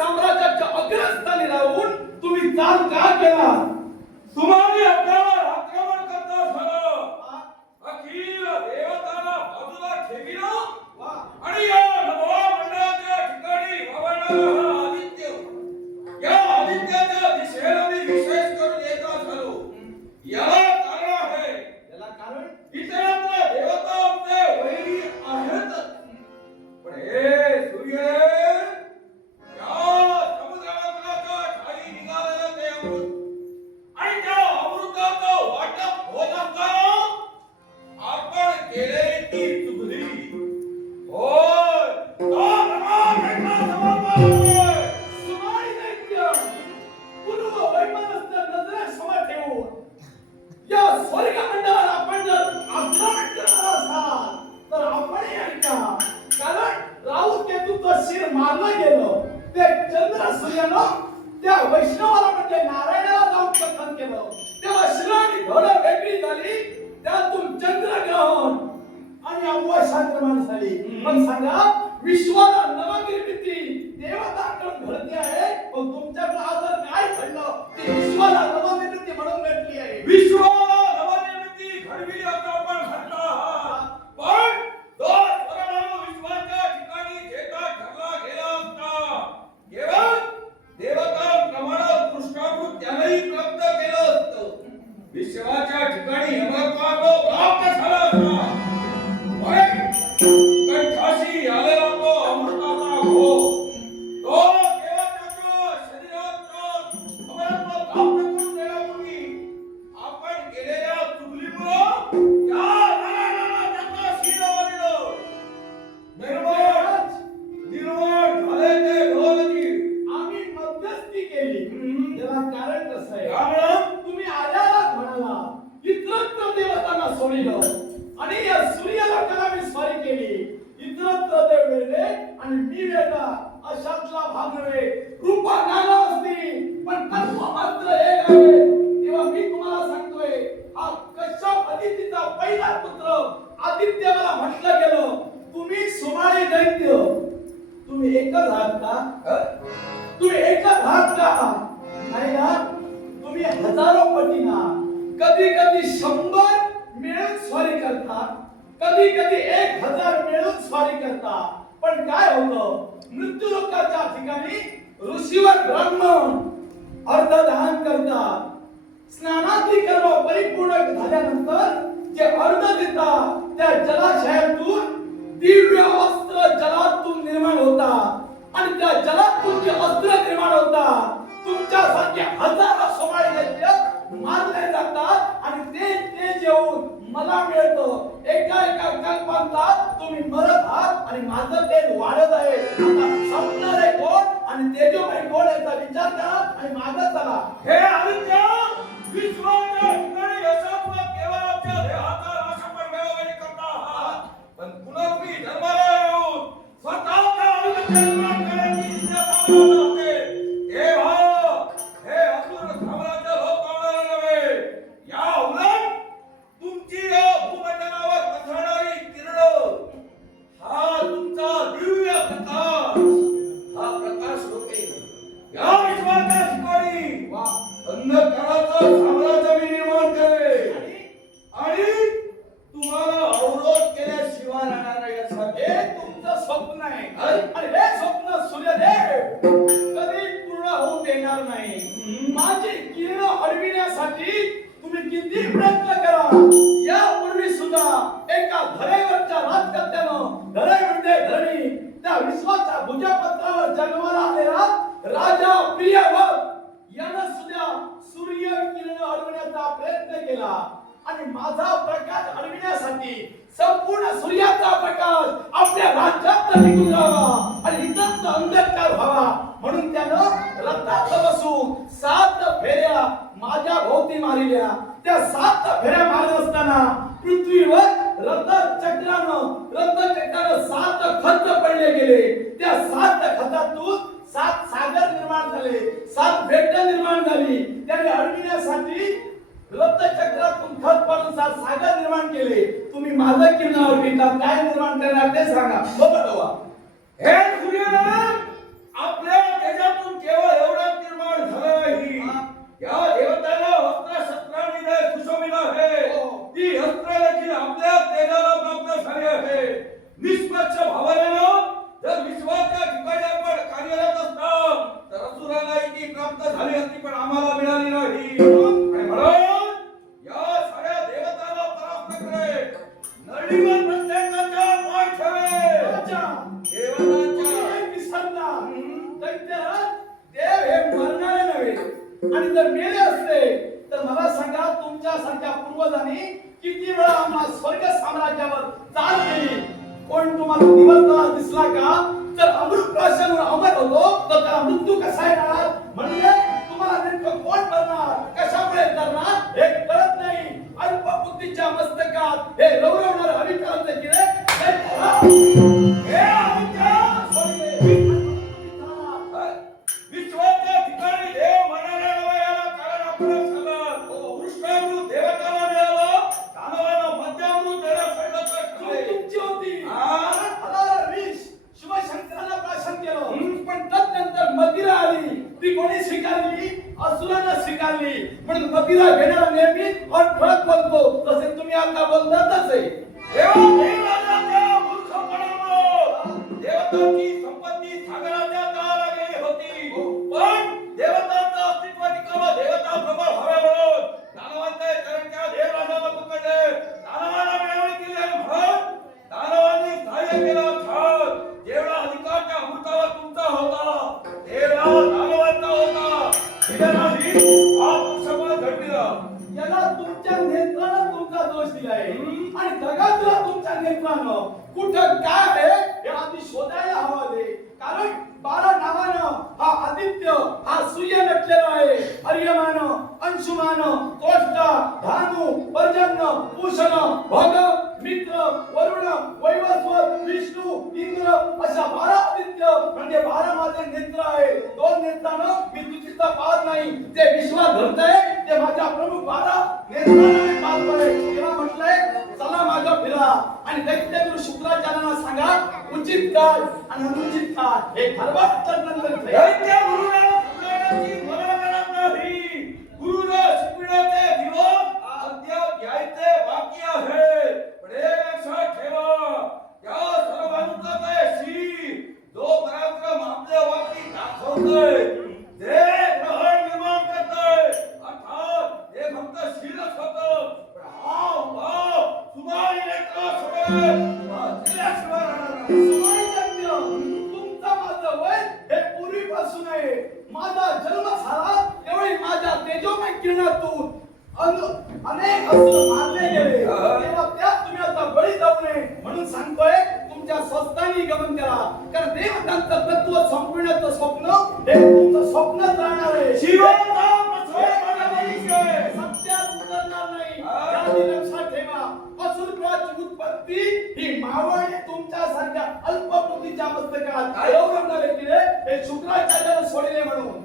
साम्राज्याच्या अग्रस्थानी राहून तुम्ही चाल का केला? तुम्हाला आपल्यावर आक्रमण करता झालं, अखिल देवताला बाजूला ठेविलं आणि या नवा मंडळाच्या ठिकाणी वावरणारा हा आदित्य, या आदित्याच्या दिशेला मी विशेष करून येता झालो. याला कारण आहे, याला कारण इतरांच्या देवता आमचे वैरी आहेत, पण हे सूर्य या समुद्राच्या ठाई निघालेलं ते अमृत आणि त्या अमृताचं वाटप होत असताना आपण केलेली ती चुगली. होय, तो ब्रह्मा समर्पण. सुमारी दैत्य पूर्व वैमनस्य नजरेसमोर ठेवून या स्वर्गमंडळाला आपण जर आक्रमण करणार असाल तर आपण ऐका. कारण राहू केतूचं शिर मारलं गेलं, ते चंद्र सूर्यानं त्या वैष्णवाला म्हणजे नारायणाला जाऊन कथन केलं, तेव्हा शिर आणि घोडं वेगळी झाली, त्यातून चंद्रग्रहण आणि अमावस्या निर्माण झाली. पण सांगा, विश्वाला नवनिर्मिती देवताकडून घडते आहे, पण तुमच्याकडे आज काय घडलं ते विश्वाला नवनिर्मिती म्हणून घडली आहे. विश्वाला नवनिर्मिती घडविली आता आपण घडला आहात, पण तो परमाणु विश्वाच्या ठिकाणी जेता ठरला गेला असता केवळ देवतांप्रमाणे कृष्णाकृत त्यालाही प्राप्त केलं असतं. विश्वाच्या ठिकाणी यमत्वाचा प्राप्त झाला असता, कंठाशी आलेला तो अमृताचा घोळ, तो देवताच्या शरीराचा अमरत्व प्राप्त करून देण्यापूर्वी आपण केलेल्या चुगलीमुळं त्या नारायणाला त्याचा शिरवा दिलं. निर्माण झाले ते ढोलकी. आम्ही मध्यस्थी केली. त्याला कारण कसं आहे? त्यामुळं तुम्ही आल्यालाच म्हणाला इतरत्र देवतांना सोडिलं आणि या सूर्यलोकाला मी स्वारी केली. इतरत्र देव वेगळे आणि मी वेगळा अशातला भाग नव्हे. रूप नाना असतील पण तत्व मात्र एक आहे. तेव्हा मी तुम्हाला सांगतोय, हा कश्यप अदितीचा पहिला पुत्र आदित्य मला म्हटलं गेलं. तुम्ही सुमारी दैत्य, तुम्ही एकच आहात का? तुम्ही एकच आहात का? नाही ना, तुम्ही हजारो पटीना, कधी कधी 100 मिळून स्वारी करता, कधी कधी 1000 मिळून स्वारी करता. पण काय होतं, मृत्यू लोकाच्या ठिकाणी ऋषीवर ब्राह्मण अर्धदहन करतात. स्नानादी कर्म परिपूर्ण झाल्यानंतर जे अर्ध देतात त्या जलाशयातून दिव्य अस्त्र जलातून निर्माण होतात आणि त्या जलातून जे अस्त्र निर्माण होतात तुमच्यासारखे हजारो सोमाळे दैत्य मारले जातात आणि ते जेवून मला मिळतं. एका एका कल्पांतात तुम्ही मरत आहात आणि माझं तेज वाढत आहे. आता संपणार आहे कोण आणि तेजोमय कोण याचा विचार करा आणि मागं चला. हे आदित्य, विश्वाच्या ठिकाणी यशात्मक केवळ आपल्या देहाचा नाश आपण वेळोवेळी करता आहात, पण पुन्हा तुम्ही जन्माला येऊन स्वतःचा आदित्य निर्माण करण्याची इच्छा पावला होते. तेव्हा हे असुर साम्राज्य लोप पावणार नव्हे. या उलट तुमची या भूमंडलावर पसरणारी किरणं, हा तुमचा दिव्य प्रकाश, हा प्रकाश होते. या विश्वाच्या ठिकाणी अंधकाराचं साम्राज्य मी निर्माण करेल आणि तुम्हाला अवरोध केल्याशिवाय राहणार नाही. हे तुमचं स्वप्न आहे आणि हे स्वप्न सूर्यदेव कधी पूर्ण होऊ देणार नाही. माझी किरण अडविण्यासाठी तुम्ही किती प्रयत्न करा, यापूर्वी सुद्धा एका धरेवरच्या राजकर्त्यानं धरेविरुद्ध धरणी त्या विश्वाच्या भुजपत्रावर जन्माला आलेला राजा प्रियव्रत यानं सुद्धा सूर्य किरण अडवण्याचा प्रयत्न केला आणि माझा प्रकाश अडविण्यासाठी संपूर्ण सूर्याचा प्रकाश आपल्या राज्यात निघून जावा आणि इतर अंधकार व्हावा म्हणून त्यानं रथात बसून 7 फेऱ्या माझ्या भोवती मारिल्या. त्या 7 फेऱ्या मारत असताना पृथ्वीवर रथचक्रानं 7 खत पडले गेले. त्या 7 खतातून 7 सागर निर्माण झाले, 7 बेटं निर्माण झाली. त्याने अडविण्यासाठी रथचक्रातून खत पडून 7 सागर निर्माण केले. तुम्ही माझं किरणावर पिता काय निर्माण करणार ते सांगा. बरोबर हे सूर्यनारायण आपल्या तेजात देवतांच्या हे विसरणार. दैत्यराज, देव हे मरणारे नव्हे आणि जर मेले असते तर मला सांगा तुमच्यासारख्या पूर्वजांनी किती वेळा आम्हाला स्वर्ग साम्राज्यावर चाल केली. कोण तुम्हाला निवर्तनाला दिसला का? जर अमृत प्राशनावर अमर होतो तर त्याला मृत्यू कसा येणार? म्हणजे तुम्हाला नेमकं कोण करणार, कशामुळे करणार हे कळत नाही. अल्प बुद्धीच्या मस्तकात हे रवरवणारे हरिकारांचे किडे हे आमच्या विश्वाच्या ठिकाणी देव म्हणायला नवा याला कारण आपण सांगत कृष्णामृत देवताला मिळालं, दानवाला मध्यामृत देण्यास तुमची होती. हा. हजार विष शिवशंकराला प्राशन केलं पण तदनंतर मदिरा आली. ती कोणी स्वीकारली? असुरानं स्वीकारली. म्हणून मदिरा घेणारा नेहमी अठळक बोलतो. तसे तुम्ही आता बोलतातच आहे. देवराजाच्या मूर्खपणामुळं देवतांची संपत्ती सागराच्या तळाला गेली होती. पण देवतांचं अस्तित्व टिकावं, देवता प्रबळ व्हावे म्हणून दानवांचे चरणच्या देवराजाला पकडले, दानवाला मिळवणी केली आणि म्हणून दानवांनी सहाय्य केलं. छान जेवढा अधिकारच्या अमृतावर तुमचा होता तेवढा दानवांचा होता. दिलेलाही हा पुरुषाला घडविला. याला तुमच्या नेत्रानं तुमचा दोष दिलाय आणि जगातला तुमच्या नेत्रानं कुठं काय आहे हे आधी शोधायला हवं आहे. कारण 12 नावानं हा आदित्य, हा सूर्य नटलेला आहे. अर्यमान, अंशुमान, कोष्टा, धानु, पर्जन्य, पूषण, भग, मित्र, वरुण, वैवस्वत, विष्णू, इंद्र अशा 12 आदित्य म्हणजे 12 माझे नेत्र आहे. 2 नेत्रानं मी तुझीचा पाहत नाही. ते विश्वास धरतंय ते माझ्या प्रमुख 12 नेत्रानं मी पाहतोय. तेव्हा म्हटलंय चला माझा फिरा आणि दैत्यगुरु शुक्राचार्यांना सांगा उचित काय आणि अनुचित काय हे ठरवा. नंतर दैत्य गुरुला शिकवण्याची मला गरज नाही. गुरुला शिकवण्याचे दिवस अद्याप यायचे बाकी आहे. पण एक लक्षात ठेवा, या सर्वानुकतेशी जो पराक्रम आपल्या वाटी दाखवतोय ते ग्रहण निर्माण करतोय. अर्थात हे फक्त शिरच होतं. पण हा भाव तुम्हाला नेत्र सोडवेल वाचल्याशिवाय राहणार नाही. तुमचा माझं वय हे पूर्वीपासून आहे. माझा जन्म झाला त्यावेळी माझ्या तेजोमय किरणातून अनेक असुर मारले गेले. तेव्हा त्यात तुम्ही आता बळी जाऊ नये म्हणून सांगतोय तुमच्या स्वस्तानी गमन करा. कारण देवतांचं तत्व संपवण्याचं स्वप्न हे तुमचं स्वप्नच राहणार आहे. शिवाचा प्रसाद मानवाचे सत्यात उतरणार नाही. यादी लक्षात ठेवा. असुरकुळाची उत्पत्ती ही मावळी तुमच्यासारख्या अल्पबुद्धीच्या मस्तकात गौरवणारे किडे हे शुक्राचार्याला सोडले म्हणून.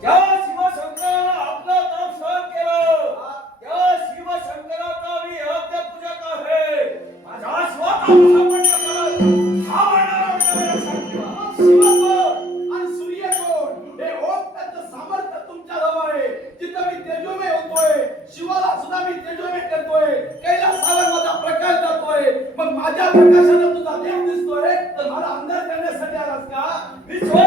ज्या शिवशंकराला आपला नाम सहन केलं त्या शिवशंकराचा मी आद्य पूजक आहे. माझा शिवकोण आणि सूर्यकोण हे ओमचं सामर्थ्य तुमच्या जवळ आहे. जिथं मी तेजोमय होतोय शिवाला सुद्धा मी तेजोमय करतोय. कैलासाला माझा प्रकाश जातोय. मग माझ्या प्रकाशाने तुझा देव दिसतोय तर मला अंधार करण्यासाठी आलास का? विश्व